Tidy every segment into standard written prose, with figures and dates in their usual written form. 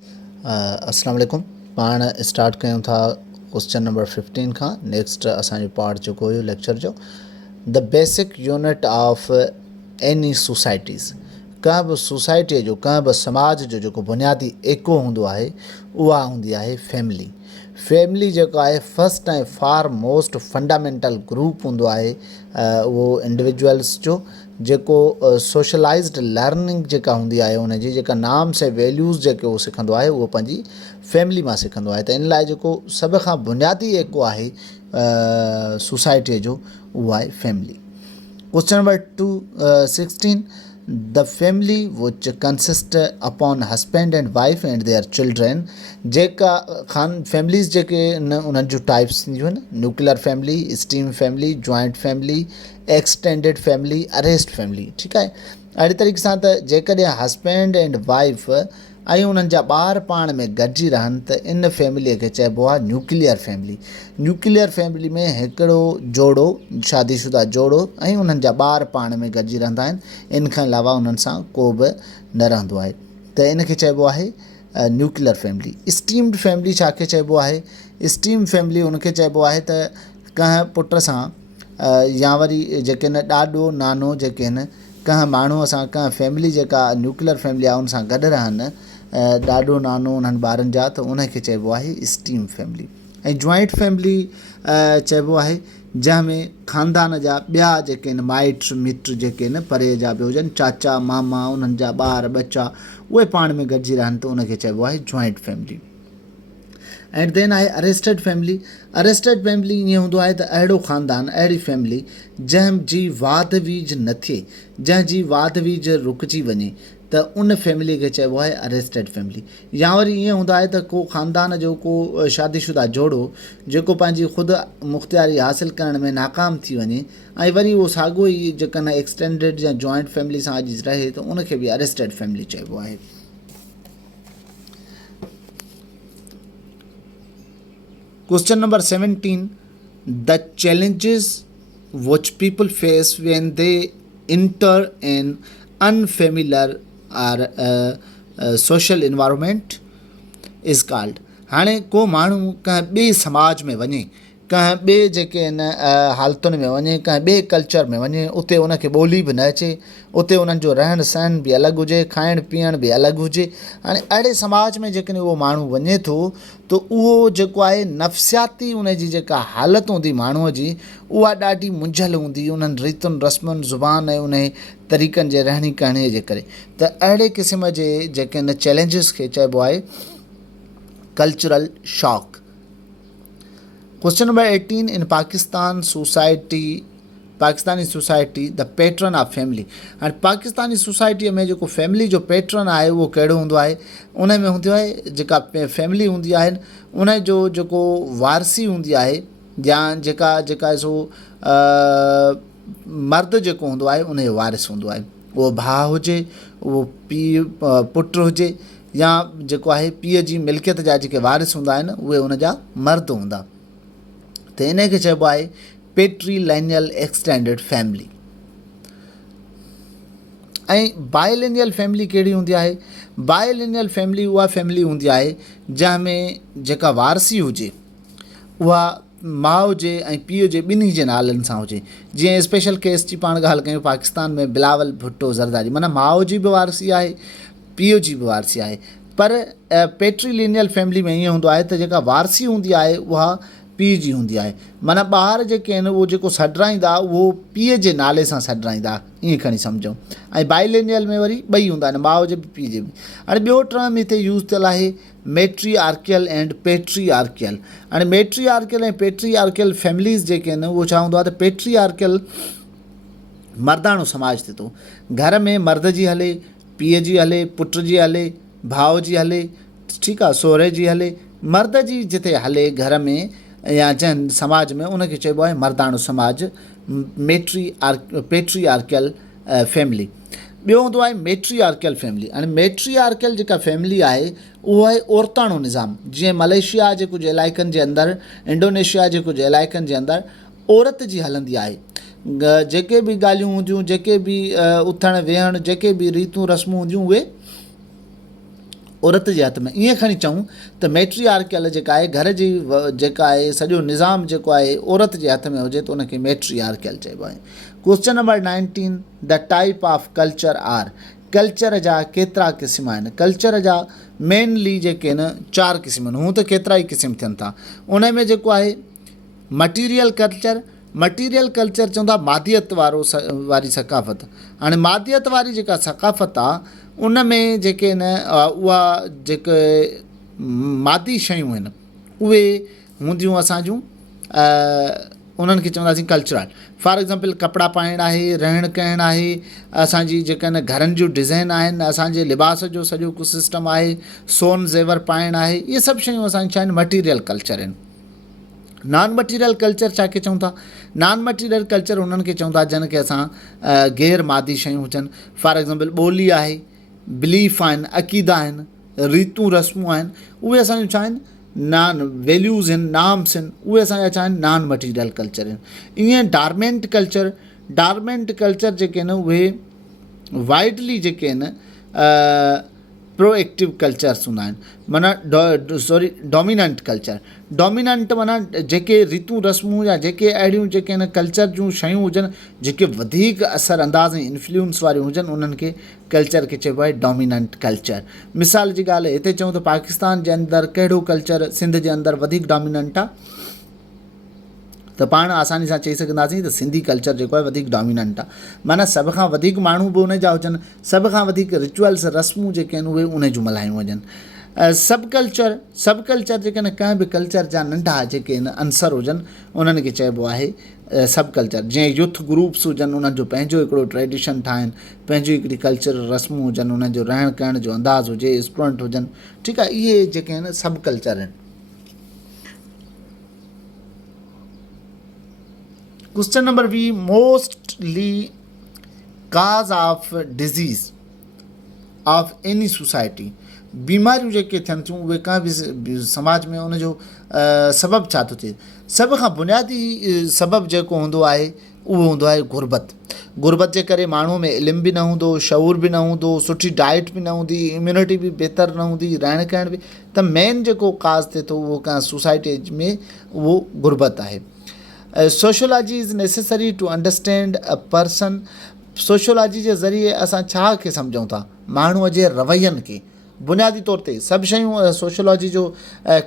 अस्सलाम वालेकुम। पाण स्टार्ट कयूं था क्वेश्चन नंबर 15 खां। नेक्स्ट असांजो पार्ट जेको हुयो लेक्चर जो, the basic unit of any societies. कंहिं बि सोसाइटीअ जो, कंहिं बि समाज जो जेको बुनियादी एको हूंदो आहे, उहा हूंदी आहे फैमिली। फैमिली जेको आहे फस्ट ऐं फार मोस्ट फंडामेंटल ग्रुप हूंदो आहे उहो इंडिविजुअल्स जो, जेको सोशलाइज़्ड लर्निंग जेका हूंदी आहे उनजी, जेका नाम्स ऐं वैल्यूज़ जेके उहो सिखंदो आहे, उहो पंहिंजी फैमिली मां सिखंदो आहे। त इन लाइ जेको सभ खां बुनियादी एको आहे सोसाइटीअ जो, उहो आहे family. Question number 16, the family which consist upon husband and wife and their children. जेका फैमिलीज़ जेके उन्हनि जूं टाइप्स थींदियूं आहिनि, nuclear family, steam family, joint family, extended family, arrest family. ठीकु आहे। अहिड़ी तरीक़े सां त जेकॾहिं हस्बैंड एंड वाइफ ऐं उन्हनि जा ॿार पाण में गॾिजी रहनि त इन फैमिलीअ खे चइबो आहे न्यूक्लियर फैमिली। न्यूक्लियर फैमिली में हिकिड़ो जोड़ो, शादीशुदा जोड़ो ऐं उन्हनि जा ॿार पाण में गॾिजी रहंदा आहिनि। इन खां अलावा उन्हनि सां को बि न रहंदो आहे, त इन खे चइबो आहे न्यूक्लियर फैमिली। स्टीम्ड फैमिली छा खे चइबो आहे? स्टीम फैमिली उनखे चइबो आहे त कंहिं पुट सां या वरी जेके न ॾाॾो नानो जेके आहिनि, कंहिं माण्हूअ सां, कंहिं फैमिली जेका न्यूक्लियर फैमिली आहे उन सां गॾु रहनि, ॾाॾो नानो उन्हनि ॿारनि जा, त उनखे चइबो आहे स्टीम फैमिली। ऐं जॉइंट फैमिली चइबो आहे जंहिंमें ख़ानदान जा ॿिया जेके आहिनि माइट मिट जेके आहिनि परे जा बि हुजनि, चाचा मामा, उन्हनि जा ॿार बच्चा, उहे पाण में गॾिजी रहनि, त उनखे चइबो आहे जॉइंट फैमिली। एंड देन आहे अरेस्टेड फैमिली। अरेस्टेड फैमिली ईअं हूंदो आहे त अहिड़ो ख़ानदान, अहिड़ी फैमिली जंहिंजी वाध वीज न थिए, जंहिंजी वाध वीज रुकिजी वञे, त उन फैमिली खे चइबो आहे अरेस्टेड फैमिली। या वरी ईअं हूंदो आहे त को ख़ानदान जो को शादीशुदा जोड़ो जेको पंहिंजी ख़ुदि मुख़्तियारी हासिलु करण में नाकाम थी वञे ऐं वरी उहो साॻियो ई जेकॾहिं एक्सटेंडेड या जॉइंट फैमिली सां अॼु रहे, त उनखे बि अरेस्टेड फैमिली चइबो आहे। Question number 17, the challenges which people face when they enter an unfamiliar or social environment is called। हाणे को माण्हू कंहिं ॿिए समाज में वञे, कंहिं ॿिए जेके आहिनि हालतुनि में वञे, कंहिं ॿिए कल्चर में वञे, उते उनखे ॿोली बि न अचे, उते उन्हनि जो रहन सहन बि अलॻि हुजे, खाइण पीअण बि अलॻि हुजे। हाणे अहिड़े समाज में जेकॾहिं उहो माण्हू वञे थो, त उहो जेको आहे नफ़्सियाती उनजी जेका हालत हूंदी माण्हूअ जी, उहा ॾाढी मुंझल हूंदी उन्हनि रीतुनि रस्मुनि ज़ुबान ऐं उन तरीक़नि जे रहणी करणीअ जे करे। त अहिड़े क़िस्म जे जेके आहिनि चैलेंजिस खे चइबो आहे cultural shock. Question number 18, in Pakistani society the pattern of family. हाणे पाकिस्तानी सोसाइटीअ में जेको फैमिली जो पैटर्न आहे उहो कहिड़ो हूंदो आहे? उन में हूंदो आहे जेका फैमिली हूंदी आहे उन जो जेको वारसी हूंदी आहे, या जेका सो मर्द जेको हूंदो आहे उन जो वारिस हूंदो आहे। उहो भाउ हुजे, उहो पीउ पुट हुजे, या जेको आहे पीउ जी मिल्कियत जा जेके वारिस हूंदा आहिनि उहे उन जा मर्द हूंदा। त इन खे चइबो आहे पेट्रीलाइनियल एक्सटेंडेड फैमिली। ऐं बायलिनियल फैमिली कहिड़ी हूंदी आहे? बायलिनियल फैमिली उहा फैमिली हूंदी आहे जंहिंमें जेका वारसी हुजे उहा माउ हुजे ऐं पीउ जे ॿिन्ही जे नालनि सां हुजे। जीअं स्पेशल केस जी पाण ॻाल्हि कयूं पाकिस्तान में बिलावल भुट्टो ज़रदारी, माना माउ जी बि वारसी आहे, पीउ जी बि वारसी आहे। पर पेट्रीलिनियल फैमिली में ईअं हूंदो आहे त जेका वारसी हूंदी आहे उहा पीउ जी हूंदी आहे, माना ॿार जेके आहिनि उहो जेको सॾराईंदा उहो पीउ जे नाले सां सॾराईंदा, ईअं खणी सम्झूं। ऐं बाइलिनियल में वरी ॿई हूंदा आहिनि, माउ जे बि पीउ जे बि। हाणे ॿियो टर्म हिते यूज़ थियल आहे मेट्रीआर्कियल एंड पेट्रीआर्कियल। हाणे मेट्रीआर्कियल ऐं पेट्रीआर्कियल फैमिलीज़ जेके आहिनि उहो छा हूंदो आहे त पेट्रीआर्कियल मर्दाणो समाज थिए थो। घर में मर्द जी हले, पीउ जी हले, पुट जी हले, भाउ जी हले, ठीकु आहे, सहुरे जी हले, मर्द जी जिते हले घर में या जंहिं समाज में उनखे चइबो आहे मर्दाणो समाज, पेट्रीआर्कियल फैमिली। ॿियो हूंदो आहे मेट्रीआर्कियल फैमिली। हाणे मेट्रीआर्कियल जेका फैमिली आहे उहो आहे औरताणो निज़ाम। जीअं मलेशिया जे कुझु इलाइक़नि जे अंदरि, इंडोनेशिया जे कुझु इलाइक़नि जे अंदरि औरत जी हलंदी आहे। जेके बि ॻाल्हियूं हूंदियूं, जेके बि उथण वेहण, जेके बि रीतूं रस्मूं हूंदियूं, उहे औरत जे हथ में। ईअं खणी चऊं त मैट्रियार्कियल जेका आहे घर जी जेका आहे सॼो निज़ाम जेको आहे औरत जे हथ में हुजे त उनखे मैट्रियार्कियल चइबो आहे। Question number 19, the type of culture are, culture जा केतिरा क़िस्म आहिनि। कल्चर जा मेनली जेके आहिनि 4 क़िस्म आहिनि, हूअं त केतिरा ई क़िस्म थियनि था। उन में जेको आहे मटीरियल कल्चर, मटीरियल कल्चर चवंदा मादियत वारी सकाफ़त। हाणे मादियत वारी जेका सकाफ़त आहे उन में जेके आहिनि उहा जेके मादी शयूं आहिनि उहे हूंदियूं असां जूं उन्हनि खे चवंदासीं कल्चरल। फॉर एग्ज़ाम्पल कपिड़ा पाइणु आहे, रहणु करणु आहे, असांजी जेके आहिनि घरनि जूं डिज़ाइन आहिनि, असांजे लिबास जो सॼो कुझु सिस्टम आहे, सोन ज़ेवर पाइणु आहे, इहे सभु शयूं असांजी छा आहिनि मटीरियल कल्चर आहिनि। नॉन मटीरियल कल्चर छा खे चऊं था, नॉन मटीरियल कल्चर उन्हनि खे चऊं था जिन खे असां गैर मादी शयूं हुजनि। फॉर एग्ज़ाम्पल ॿोली आहे, बिलीफ आहिनि, अक़ीदा आहिनि, रीतूं रस्मूं आहिनि, उहे असांजूं छा आहिनि नॉन वैल्यूज़ आहिनि, नाम्स आहिनि, उहे असांजा छा आहिनि नॉन मटीरियल कल्चर आहिनि। ईअं डॉर्मेंट कल्चर, डॉर्मेंट कल्चर जेके आहिनि उहे वाइडली जेके आहिनि प्रोएक्टिव कल्चर्स हूंदा आहिनि, माना डोमिनेंट कल्चर। डोमिनेंट माना जेके रीतूं रस्मूं या जेके अहिड़ियूं जेके आहिनि कल्चर जूं शयूं हुजनि जेके वधीक असर अंदाज़ ऐं इन्फ्लुएंस वारियूं हुजनि उन्हनि खे कल्चर खे चइबो आहे डोमिनेंट कल्चर। मिसाल जी ॻाल्हि हिते चऊं त पाकिस्तान जे अंदरि कहिड़ो कल्चर सिंध जे अंदरि वधीक डोमिनेंट आहे, त पाण आसानी सां चई सघंदासीं त सिंधी कल्चर जेको आहे वधीक डोमिनेंट आहे। माना सभ खां वधीक माण्हू बि उन जा हुजनि, सभ खां वधीक रिचुअल्स रस्मूं जेके आहिनि उहे उन जूं मल्हायूं हुजनि। सब कल्चर जेके आहिनि कंहिं बि कल्चर जा नंढा जेके आहिनि अंसर हुजनि उन्हनि खे चइबो आहे सब कल्चर। जीअं यूथ ग्रुप्स हुजनि उन्हनि जो पंहिंजो हिकिड़ो ट्रेडिशन ठाहिनि, पंहिंजी हिकिड़ी कल्चर रस्मूं हुजनि, उन्हनि जो रहण करण जो अंदाज़ हुजे, स्टूडेंट हुजनि, ठीकु आहे, इहे जेके आहिनि सब कल्चर आहिनि। क्वेश्चन नंबर बी, मोस्टली काज़ of disease of any society, बीमारियूं जेके थियनि थियूं उहे का बि समाज में उनजो सबबु छा थो थिए। सभ खां बुनियादी सबबु जेको हूंदो आहे उहो हूंदो आहे गुरबत। गुरबत जे करे माण्हूअ में इल्मु बि न हूंदो, शऊर बि न हूंदो, सुठी डाइट बि न हूंदी, इम्यूनिटी बि बहितर न हूंदी, रहण करण बि, त मेन जेको काज़ थिए थो उहो कंहिं सोसाइटी में उहो गुरबत आहे। Sociology is necessary to understand a person. Sociology जे ज़रिए असां छा खे सम्झूं था, माण्हूअ जे रवैयनि खे। बुनियादी तौर ते सभु शयूं सोशोलॉजी जो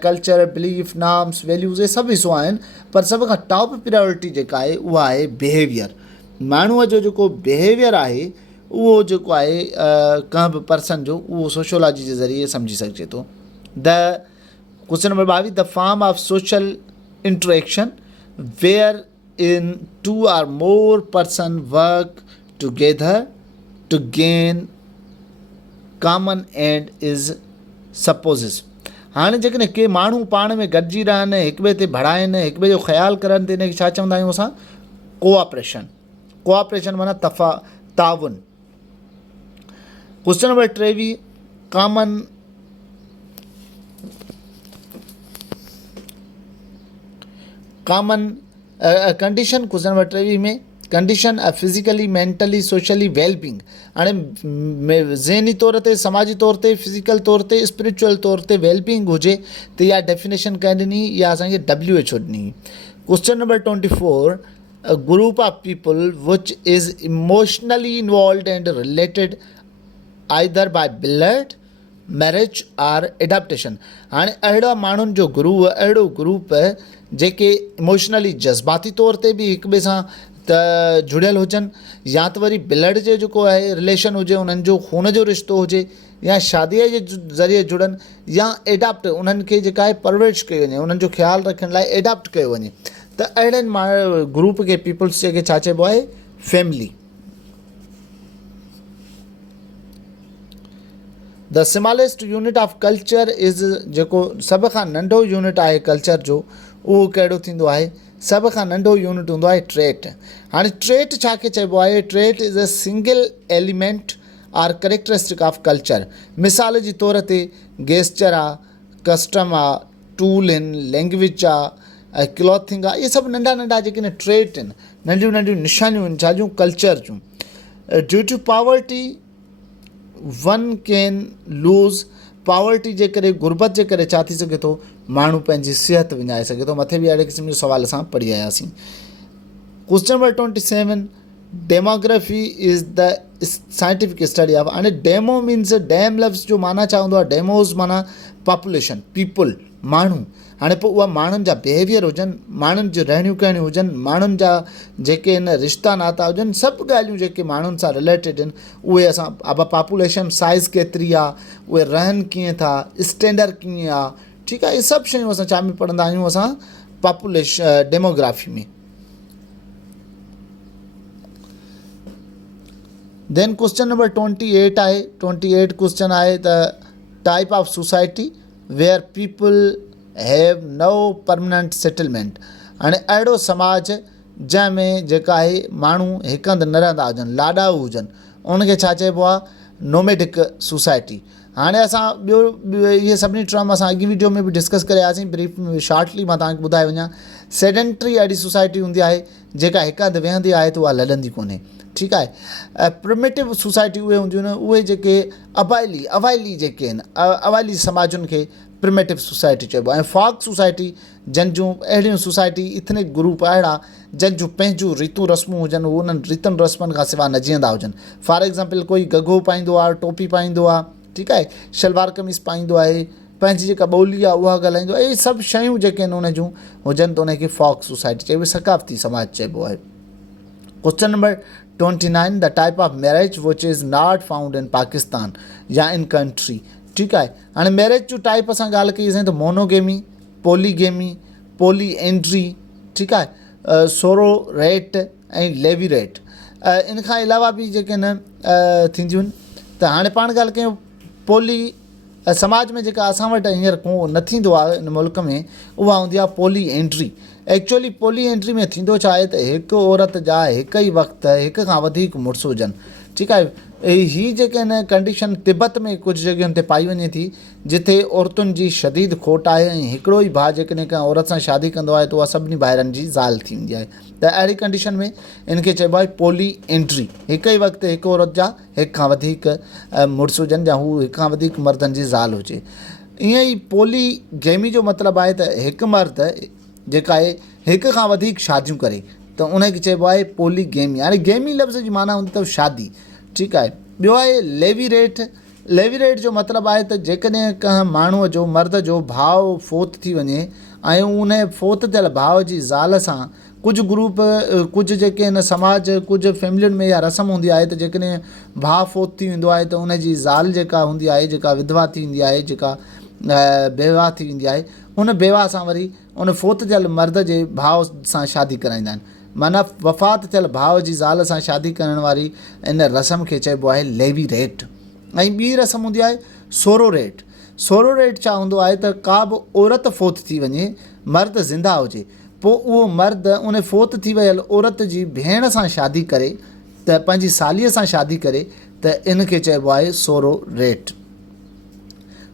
कल्चर, बिलीफ, नॉर्म्स, वैल्यूज़ इहे सभु हिसो आहिनि, पर सभ खां टॉप प्रायोरिटी जेका आहे उहा आहे बिहेवियर। माण्हूअ जो जेको बिहेवियर आहे उहो जेको आहे कंहिं बि पर्सन जो उहो सोशोलॉजी जे ज़रिए सम्झी सघिजे थो। Question number 22, the form of social interaction where in 2 or more person work together to gain common end is supposes। हाणे जेकॾहिं के माण्हू पाण में गॾिजी रहनि, हिक ॿिए ते भड़ाइनि, हिक ॿिए जो ख़्यालु करनि, त इनखे छा चवंदा आहियूं असां कोऑपरेशन। कोऑपरेशन माना ताउन। Question number 23, common condition. Question number 23 में condition physically, mentally, socially wellbeing. हाणे ज़हनी तौर ते, समाजी तौर ते, फिज़िकल तौर ते, स्पिरिचुअल तौर ते वेलबींग हुजे त इहा डेफिनेशन कंहिं ॾिनी, इहा असांखे WHO ॾिनी। Question number 24, a group of people which is emotionally involved and related either by blood, marriage or adaptation। हाणे अहिड़ा माण्हुनि जो अहिड़ो ग्रुप जेके इमोशनली जज़्बाती तौर ते बि हिक ॿिए सां त जुड़ियल हुजनि, या त वरी ब्लड जो जेको आहे रिलेशन हुजे, उन्हनि जो खून जो रिश्तो हुजे, या शादीअ जे ज़रिए जुड़नि, या एडाप्ट उन्हनि खे जेका आहे परवरिश कई वञे, उन्हनि जो ख़्यालु रखण लाइ एडाप्ट कयो वञे, त अहिड़नि ग्रुप खे पीपल्स खे छा चइबो आहे family. The smallest unit of culture is, जेको सभ खां नंढो यूनिट आहे कल्चर जो उहो कहिड़ो थींदो आहे, सभ खां नंढो यूनिट हूंदो आहे ट्रेट। हाणे ट्रेट छा खे चइबो आहे, trait is a single element or characteristic of culture. मिसाल जे तौर ते गेस्चर आहे, कस्टम आहे, टूल आहिनि, लैंग्वेज आहे, क्लॉथिंग आहे, इहे सभु नंढा नंढा जेके आहिनि ट्रेट आहिनि, नंढियूं नंढियूं निशानियूं आहिनि छाजूं कल्चर जूं। Due to poverty one can lose poverty जे करे, गुरबत जे करे छा थी सघे थो, माण्हू पंहिंजी सिहत विञाए सघे थो। मथे बि अहिड़े क़िस्म जो सुवाल असां पढ़ी आयासीं। Question number 27, demography is the scientific study of, हाणे डेमो मीन्स, डैम लफ़्ज़ जो माना छा हूंदो आहे, डेमोज़ माना पॉपुलेशन, पीपल, माण्हू। हाणे पोइ उहा माण्हुनि जा बिहेवियर हुजनि, माण्हुनि जूं रहणियूं करणियूं हुजनि, माण्हुनि जा जेके आहिनि रिश्ता नाता हुजनि, सभु ॻाल्हियूं जेके माण्हुनि सां रिलेटेड आहिनि उहे असां, अब पॉपुलेशन साइज़ केतिरी आहे, उहे रहनि कीअं था, स्टैंडर्ड कीअं आहे, ठीकु आहे, इहे सभु शयूं असां छा में पढ़ंदा आहियूं, असां पॉपुलेशन डेमोग्राफी में। देन क्वेश्चन नंबर 28 आहे, 28 क्वेश्चन आहे त type of society where people have no permanent settlement. हाणे अहिड़ो समाज जंहिंमें जेका आहे माण्हू हिकु हंधि न रहंदा हुजनि, लाॾाऊ हुजनि, उनखे छा चइबो आहे, नोमेडिक सोसाइटी। हाणे असां ॿियो इहे सभिनी टर्म असां अॻी वीडियो में बि डिस्कस करे आयासीं, ब्रीफ में शॉर्टली मां तव्हांखे ॿुधाए वञा। सेडेंट्री अहिड़ी सोसाइटी हूंदी आहे जेका हिकु हंधि वेहंदी आहे त उहा लॾंदी कोन्हे, ठीकु आहे। प्रिमेटिव सोसाइटी उहे हूंदियूं आहिनि, उहे जेके अवाइली जेके आहिनि, अवाइली समाजनि खे प्रिमेटिव सोसाइटी चइबो आहे। ऐं फॉक सोसाइटी, जंहिंजूं अहिड़ियूं सोसाइटी, इथनिक ग्रुप अहिड़ा जंहिंजूं पंहिंजूं रीतूं रस्मूं हुजनि, उहे उन्हनि रीतनि रस्मनि खां सवाइ न जीअंदा हुजनि। फॉर एग्ज़ाम्पल, कोई गगो पाईंदो आहे, टोपी पाईंदो आहे, ठीकु आहे, शलवार कमीज़ पाईंदो आहे, पंहिंजी जेका ॿोली आहे उहा ॻाल्हाईंदो आहे, इहे सभु शयूं जेके आहिनि उन जूं हुजनि त उनखे फॉक सोसाइटी चइबो, सकाफ़ती समाज चइबो आहे। Question number 29, the type of marriage which is not found in Pakistan या इन कंट्री, ठीकु आहे। हाणे मैरिज जो टाइप असां ॻाल्हि कईसीं त मोनोगेमी, पॉलीगेमी, पॉली एंड्री, ठीकु आहे, सोरोरेट ऐं लेविरेट। इन खां अलावा बि जेके न थींदियूं आहिनि। त हाणे पाण ॻाल्हि कयूं पॉली समाज में, जेका असां वटि हींअर को न थींदो आहे इन मुल्क में, उहा हूंदी आहे poly entry. Actually poly entry में थींदो छा आहे त हिकु औरत जा हिकु ई वक़्तु हिकु खां वधीक मुड़ुस हुजनि, ठीकु आहे। हीअ जेके आहिनि कंडीशन तिब्बत में कुझु जॻहियुनि ते पाई वञे थी, जिथे औरतुनि जी शदीद खोट आहे ऐं हिकिड़ो ई भाउ जेकॾहिं कंहिं औरत सां शादी कंदो आहे त उहा सभिनी भाइरनि जी ज़ाल थी वेंदी आहे। त अहिड़ी कंडीशन में इनखे चइबो आहे पॉली एंट्री, हिकु ई वक़्तु हिकु औरत जा हिकु खां वधीक मुड़ुस हुजनि, या हू हिकु खां वधीक मर्दनि जी ज़ाल हुजे। ईअं ई पॉलीगेमी जो मतिलबु आहे त हिकु मर्द जेका आहे हिकु खां वधीक शादियूं करे, त उनखे चइबो आहे पॉलीगेमी। हाणे गेमी लफ़्ज़ जी माना हूंदी अथव शादी, ठीकु आहे। ॿियो आहे लेविरेट। लेविरेट जो मतिलबु आहे त जेकॾहिं कंहिं माण्हूअ जो, मर्द जो भाउ फोत थी वञे ऐं उन फोत थियल भाउ जी ज़ाल सां कुझु ग्रुप, कुझु जेके आहिनि समाज, कुझु फैमिलियुनि में इहा रस्म हूंदी आहे त जेकॾहिं भाउ फोत थी वेंदो आहे त उन जी ज़ाल जेका हूंदी आहे, जेका विधवा थी वेंदी आहे, जेका बेवा थी वेंदी आहे, उन बेवा सां वरी उन फोत थियल मर्द जे भाउ सां शादी कराईंदा आहिनि। माना वफ़ात थियल भाउ जी ज़ाल सां शादी करण वारी इन रस्म खे चइबो आहे लेविरेट। ऐं ॿी रस्म हूंदी आहे सोरोरेट। सोरोरेट छा हूंदो आहे त का बि औरत फोत थी वञे, मर्द ज़िंदा हुजे, पोइ उहो मर्द उन फोत थी वियल औरत जी भेण सां शादी करे, त पंहिंजी सालीअ सां शादी करे, त इनखे चइबो आहे सोरोरेट।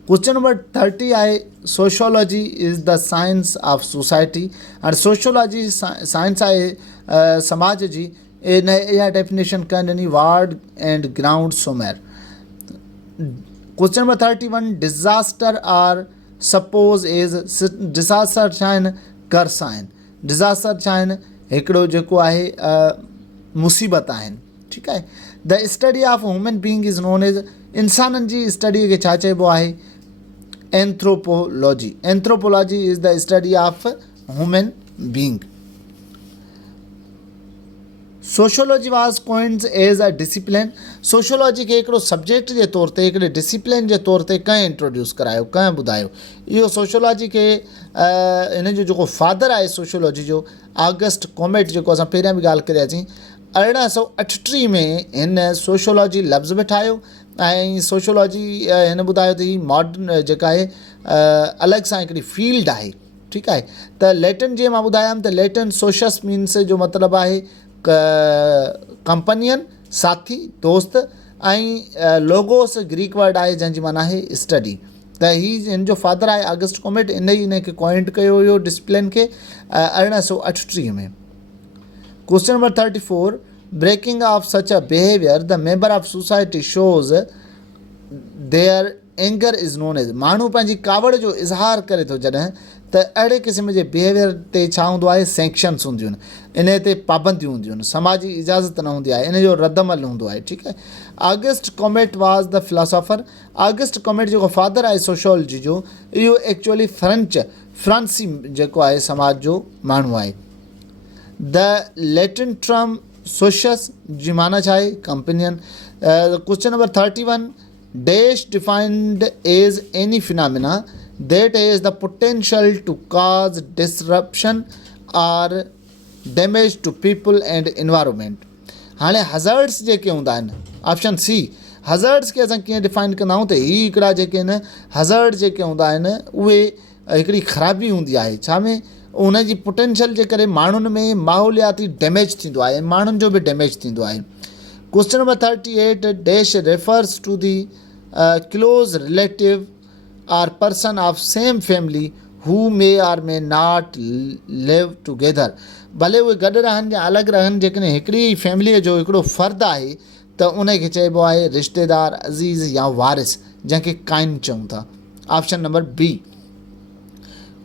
क्वेश्चन नंबर 30 आहे, sociology is the science of society. हाणे सोशियोलॉजी साइंस आहे समाज जी। इन इहा डेफिनेशन कनि ॾिनी वार्ड एंड ग्राउंड सोमर। Question number 31, disaster are suppose as, disaster छा आहिनि, कर्स आहिनि। डिज़ास्टर छा आहिनि, हिकिड़ो जेको आहे मुसीबत आहिनि, ठीकु आहे। The study of human being is known as, इंसाननि जी स्टडीअ खे छा चइबो आहे, anthropology. Anthropology is the study of human being. Sociology was coined as a discipline. Sociology खे हिकिड़ो सब्जेक्ट जे तौर ते, हिकिड़े डिसिप्लिन जे तौर ते कंहिं इंट्रोड्यूस करायो, कंहिं ॿुधायो। इहो सोशियोलॉजी खे हिन जो जेको फादर आहे सोशियोलॉजी जो, ऑगस्ट कॉमेट, जेको असां पहिरियां बि ॻाल्हि करियासीं, 1838 में हिन सोशियोलॉजी लफ़्ज़ बि ठाहियो। ऐं सोशियोलॉजी हिन ॿुधायो त ही मॉडर्न जेका आहे अलॻि सां हिकिड़ी फील्ड आहे, ठीकु आहे। त लैटिन जीअं मां ॿुधायमि त लैटिन सोशस मीन्स जो मतिलबु आहे कंपनियन, साथी, दोस्त, ऐं लोगोस ग्रीक वर्ड आहे जंहिंजी माना आहे स्टडी। त हीअ हिन जो फादर आहे ऑगस्ट कॉमेट, इन ई हिन खे कॉइंट कयो हुयो डिसिप्लिन खे 1838 में। Question number 34, breaking of such a behavior, the member of society shows their anger is known as, माण्हू पंहिंजी कावड़ जो इज़हार करे थो जॾहिं, त अहिड़े क़िस्म जे बिहेवियर ते छा हूंदो आहे, सैंक्शन्स हूंदियूं आहिनि, इन ते पाबंदियूं हूंदियूं आहिनि, समाजी इजाज़त न हूंदी आहे, इन जो रदमल हूंदो आहे। ठीकु आहे। August comet was the philosopher, August comet जेको फादर आहे सोशोलॉजी जो, इहो एक्चुअली फ्रांसी जेको आहे समाज जो माण्हू आहे। द लैटिन टर्म सोशस जी माना छा आहे, companion. Question number 31, dash defined as any phenomena that has the potential to cause disruption और damage to people and environment. हाणे हज़ार्ड्स जेके हूंदा आहिनि, ऑप्शन सी, हज़ार्ड्स खे असां कीअं डिफाइन कंदा आहियूं त ही हिकिड़ा जेके आहिनि हज़ार्ड जेके हूंदा आहिनि उहे हिकिड़ी ख़राबी हूंदी आहे, छा में, उन जी पोटेंशियल जे करे माण्हुनि में माहौलियाती डैमेज थींदो आहे, माण्हुनि जो बि डैमेज थींदो आहे। Question number 38, dash refers to the close relative और पर्सन ऑफ सेम फैमिली हू मे और मे नॉट लिव टुगेदर। भले उहे गॾु रहनि या अलॻि रहनि, जेकॾहिं हिकिड़ी फैमिलीअ जो हिकिड़ो फ़र्दु आहे त उनखे चइबो आहे रिश्तेदार, अज़ीज़ या वारिस, जंहिंखे काइन चऊं था। Option number B.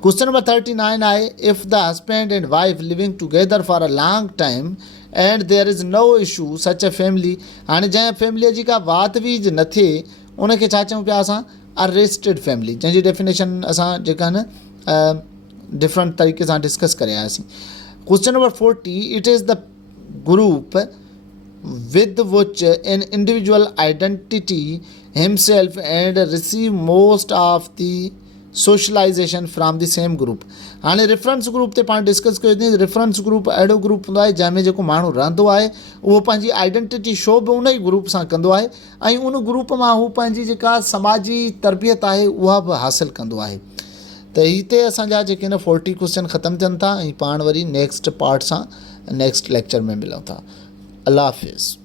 Question number 39 आहे, if the husband and wife living together for a long time and there is no issue such a family. हाणे जंहिं फैमिलीअ जी का वात वीज न थिए उनखे छा चऊं पिया असां, अरेस्टेड फैमिली, जंहिंजी डेफिनेशन असां जेका न डिफरेंट तरीक़े सां डिस्कस करे आयासीं। Question number 40, it is the group with which an individual identity himself and receive most of the socialization from the same group। हाणे रेफरेंस ग्रुप ते पाण डिस्कस कयोसीं, रेफरेंस ग्रुप अहिड़ो ग्रुप हूंदो आहे जंहिंमें जेको माण्हू रहंदो आहे उहो पंहिंजी आइडेंटिटी शो बि उन ई ग्रुप सां कंदो आहे ऐं उन ग्रुप मां हू पंहिंजी जेका समाजी तरबियत आहे उहा बि हासिलु कंदो आहे। त हिते असांजा जेके न 40 क्वेश्चन ख़तमु थियनि था ऐं पाण वरी नेक्स्ट पार्ट सां नेक्स्ट लेक्चर में मिलूं था। अल्लाह हाफ़िज़।